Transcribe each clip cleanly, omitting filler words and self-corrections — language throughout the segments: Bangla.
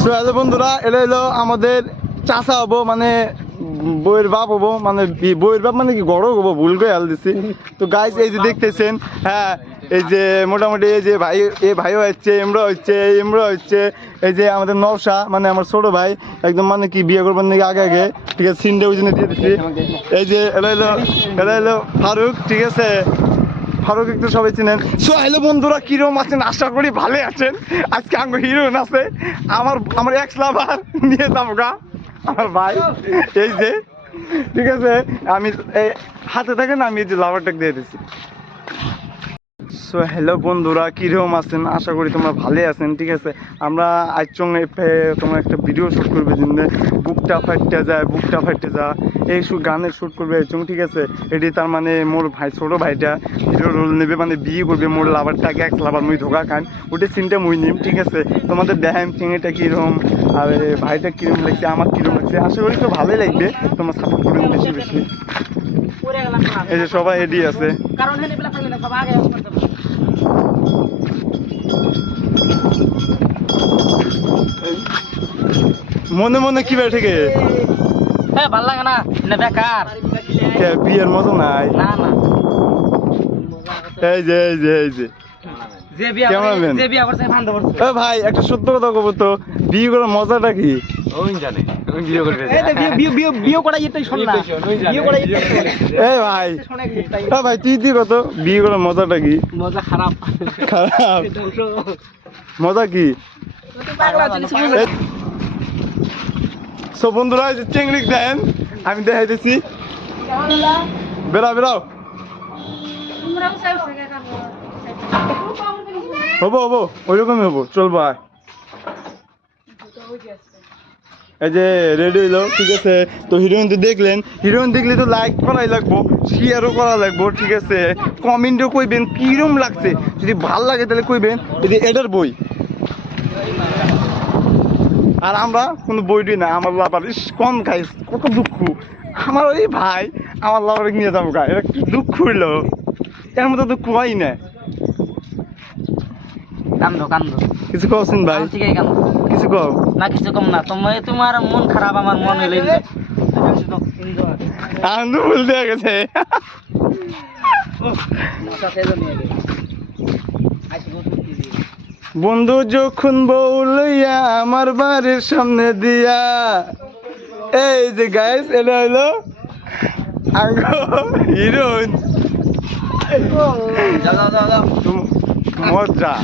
সো হ্যালো বন্ধুরা, এটা হলো আমাদের চাচা হবো, মানে বইয়ের বাপ হবো, মানে বইয়ের বাপ মানে কি গড় হবো, ভুল করে হাল দিচ্ছি। তো গাইস এই যে দেখতেছেন, হ্যাঁ এই যে মোটামুটি এই যে ভাই, এই ভাইও হচ্ছে, ইমরা হচ্ছে, এই যে আমাদের নওশা মানে আমার ছোট ভাই, একদম মানে কি বিয়ে করবার নাকি আগে আগে, ঠিক আছে, সিনটা ওই জন্য দিয়ে দিচ্ছি। এই যে এটা হলো ফারুক, ঠিক আছে, ফারুক একটু সবাই চিনেন। সো হ্যালো বন্ধুরা, কিরকম আছেন? আশা করি ভালো আছেন। আজকে আমার হিরোইন আছে, আমার এক্স লাভার নিয়ে যাবো গা, আমার ভাই এই যে, ঠিক আছে, আমি এই হাতে থাকেন, আমি এই যে লাভারটাকে দিয়ে দিচ্ছি। সো হ্যালো বন্ধুরা, কীরকম আছেন? আশা করি তোমরা ভালোই আছেন, ঠিক আছে। আমরা আজ সঙ্গে তোমার একটা ভিডিও শ্যুট করবে, যেমনি বুকটা ফাটতে যা এই গানের শ্যুট করবে চং, ঠিক আছে। এটি তার মানে মোর ভাই, ছোটো ভাইটা হিরো রোল নেবে, মানে বিয়ে করবে মোর লাভারটাকে, এক্স লাভার মুই ধোকা খান, ওটা সিনটা মুই নিম, ঠিক আছে। তোমাদের দেখাম চিংড়িটা কীরকম আর ভাইটা কীরকম লাগছে, আমার কীরকম লাগছে, আশা করি তো ভালোই লাগবে। তোমরা সাপোর্ট করবেন বেশি বেশি। এই যে সবাই রেডি আছে, মনে মনে কি বের থেকে ভাল লাগে না, বেকার বিয়ের মতো নাই। এই যে ভাই একটা সত্য কথা বলবো তো, বিয়ে করার মজাটা কি? ভাই তুই দি কত, বিয়ে করার মজাটা কি? মজা খারাপ মজা কি? সব বন্ধুরা চিংড়ি দেন, আমি দেখাইতেছি, বেরাও হবো ওইরকমই হবো, চলবো। এই যে রেডি হইলো, ঠিক আছে। তো হিরোইন তো দেখলেন, হিরোইন দেখলে তো লাইক করাই লাগবো, শেয়ারও করা লাগবো, ঠিক আছে। কমেন্টও কইবেন কিরম লাগছে, যদি ভাল লাগে তাহলে কইবেন। এই যে এটার বই, আর আমরা কোনো বইটি না, আমার লাভার কম খাইস, কত দুঃখ আমার ওই ভাই, আমার লাভার নিয়ে যাবো গা, এটা কি দুঃখ হইলো, এর মতো দুঃখ হয় না। কান্দো কিছু কছেন ভাই, কিছু কও না, কিছু কম না। তোমার মন খারাপ, আমার মন হইলে আনন্দ ভুল দেওয়া গেছে। বন্ধু যখন বউ লইয়া আমার বাড়ির সামনে দিয়া, এই যে গাইস এটা হইলো হিরোইন, মজা।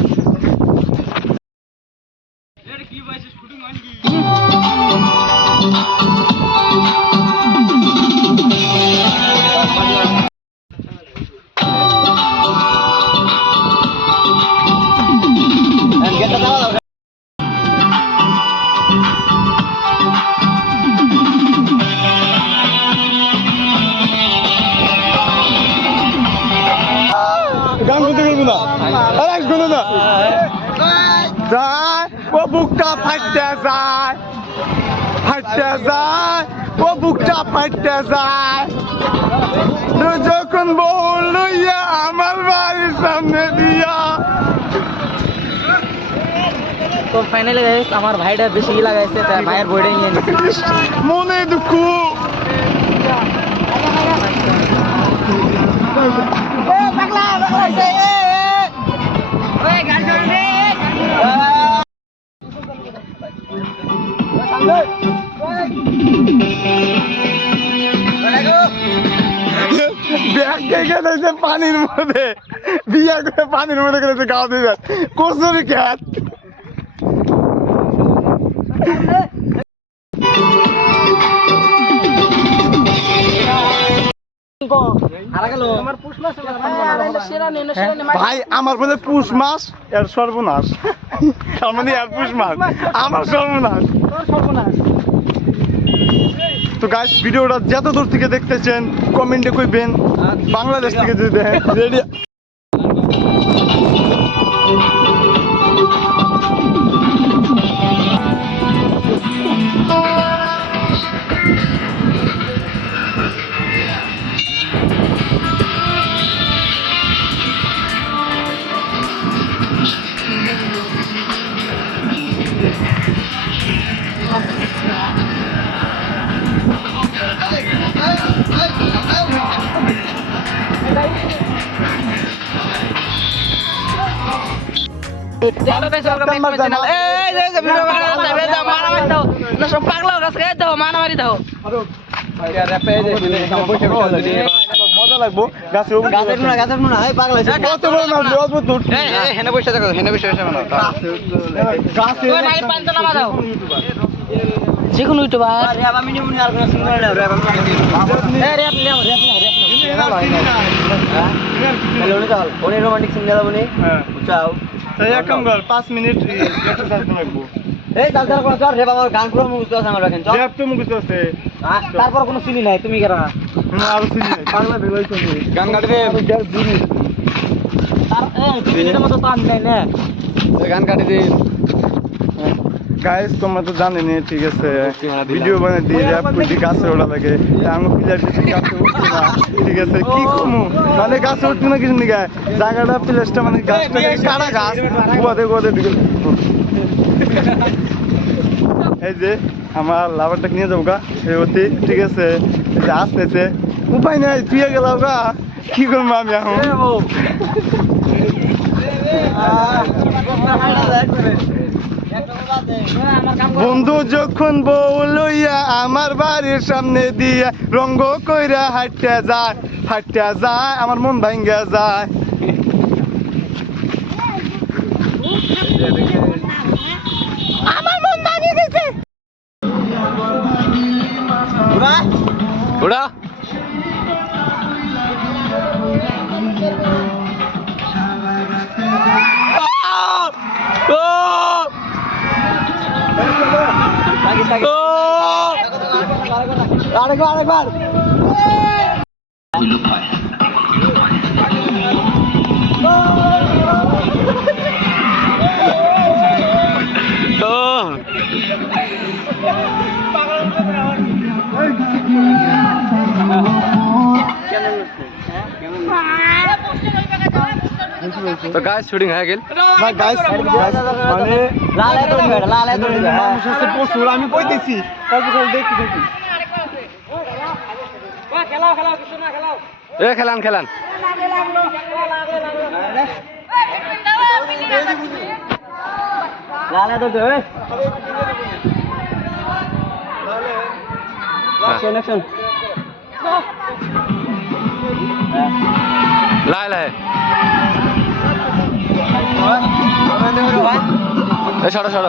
গান করতে পারবো না, আর আসবো না, ও বুকটা ফাটতে যায়, ও বুকটা ফাটতে যায়, যখন বউ লইয়া আমার বাড়ির সামনে দিয়া। তো ফাইনালি আমার ভাইটা বেশি লাগাইছে, তাই ভাইয়ের বইটাই নিয়ে নিচ্ছে, মনে দুঃখ। পানির মধ্যে বিয়া করে পানির মধ্যে গেছে, গাও দিবে কচুরি খ্যাত। ভাই আমার বলে পুষ মাস, এর সর্বনাশ, তার মানে এর পুষ মাস, আমার সর্বনাশ। তো গাইস ভিডিওটা যত দূর থেকে দেখতেছেন কমেন্টে কইবেন, বাংলাদেশ থেকে যদি দেখেন রেডি। মজা লাগবো গাছের উপর কত বড় মাছ অদ্ভুত উঠ। গাছে যেকোনো ইউটিউবার রোমান্টিক সিন গেল বলে হ্যাঁ চাও তাই এক কাম কর 5 মিনিট এক্সারসাইজ লাগবো। এই দাদা কোন চল রে বাবা গান করে মুখস্থ আছে আমার রাখেন চল ল্যাপ তো মুখস্থ আছে তারপর কোনো সিনি নাই তুমি কেন না আর চিনি নাই পাগলা বের হইছে গান গাড়ি রে তার এই সিনির মতো তো আমি নাই না গান কাটি দে গাইস তোমরা তো জানেনি ঠিক আছে ভিডিও বানাই দিয়ে র্যাপ করে দিয়ে গাছে ওঠা লাগে আমি প্লেয়ার কিছু গাছে উঠছি না ঠিক আছে কি কমু মানে গাছে উঠছি না কিছু নিকে জায়গাটা প্লেসটা মানে গাছটা কাটা গাছ গোয়াতে গোয়াতে ঢুকে এই যে আমার লাভারটা নিয়ে যাবো গা অতি ঠিক আছে এই যে আসতেছে উপায় নাই তুই গেল গা কি করবো আমি এখন বন্ধু যখন বউ লইয়া আমার বাড়ির সামনে দিয়া রঙ্গ কইরা হাঁটতে যায় আমার মন ভাঙ্গা যায় আমার মন ভাঙে গেছে ওড়া আরেকবার তো গাইস শুটিং হয়ে গেল না গাইস মানে লাল এত মানুষ আছে প্রচুর আমি কইতেছি তারপর দেখি এ খেলান খেলান লাল এত অ্যাকশন লাই লাই এ সরো সরো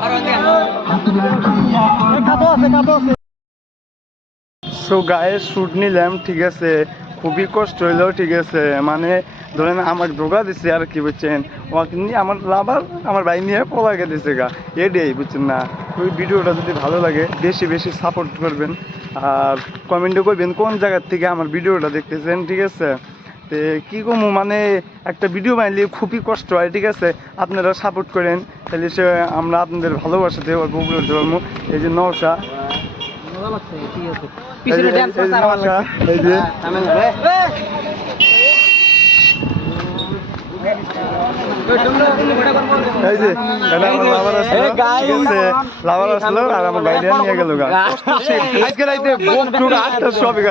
সো গায়ের শুট নিলাম ঠিক আছে খুবই কষ্ট হইলো ঠিক আছে মানে ধরেন আমার ধোকা দিছে আর কি বুঝছেন ওকে নিয়ে আমার লাভার আমার ভাই নিয়ে পলাকে দিছে গা এটাই বুঝছেন না ওই ভিডিওটা যদি ভালো লাগে বেশি বেশি সাপোর্ট করবেন আর কমেন্টে করবেন কোন জায়গার থেকে আমার ভিডিওটা দেখতেছেন ঠিক আছে তো কী কমু মানে একটা ভিডিও বানাইলে খুবই কষ্ট হয় ঠিক আছে আপনারা সাপোর্ট করেন তাহলে সে আমরা আপনাদের ভালোবাসাতে পারবো বলতে পারবো এই যে নওশা পিছনে ড্যান্স করতে আর ভালো লাগছে এই যে এই যে এটা আমার লাভার আসলো ঠিক আছে লাভার আসলো আর আমার বাইরে নিয়ে গেল গা আজকে রাইতে বুক টুক আটটা সবই